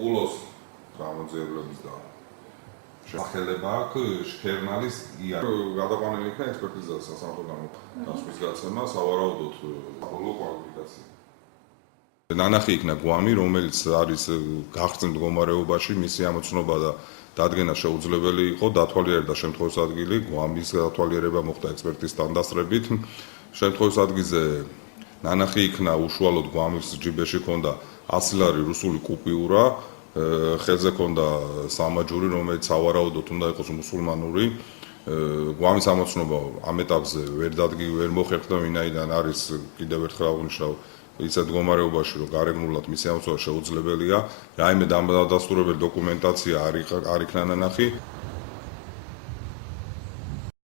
ყულოს გამოძიებლების და სახელება აქვს შქერნალის ია. გადაყვანილი იქნა ექსპერტიზას სასამართლო დასვრის გაცემა, სავარაუდოდ ბოლო კვალიფიკაცია. ნანახი იქნა გვამი, რომელიც არის გახსნილ მდგომარეობაში, მისი ამოცნობა და დადგენა შეუძლებელი იყო, დათვალიერდა შემთხვევის ადგილი, გვამის დათვალიერება მოხდა ექსპერტის თანდასწრებით. შემთხვევის ადგილზე ნანახი იქნა უშუალოდ გვამის ჯიბეში ჰქონდა 100 ლარი რუსული კუპიურა, ხელზე ჰქონდა სამაჯური, რომელიც სავარაუდოდ უნდა იყოს მუსულმანური. გვამის ამოცნობა ამ ეტაპზე ვერ მოხერხდა, ვინაიდან არის კიდევ ერთხელ აღნიშნავ ისეთ მდგომარეობაში, რომ გარეგნულად მისი ამოცნობა შეუძლებელია. რაიმე დამადასტურებელი დოკუმენტაცია არ იქნა ნანახი.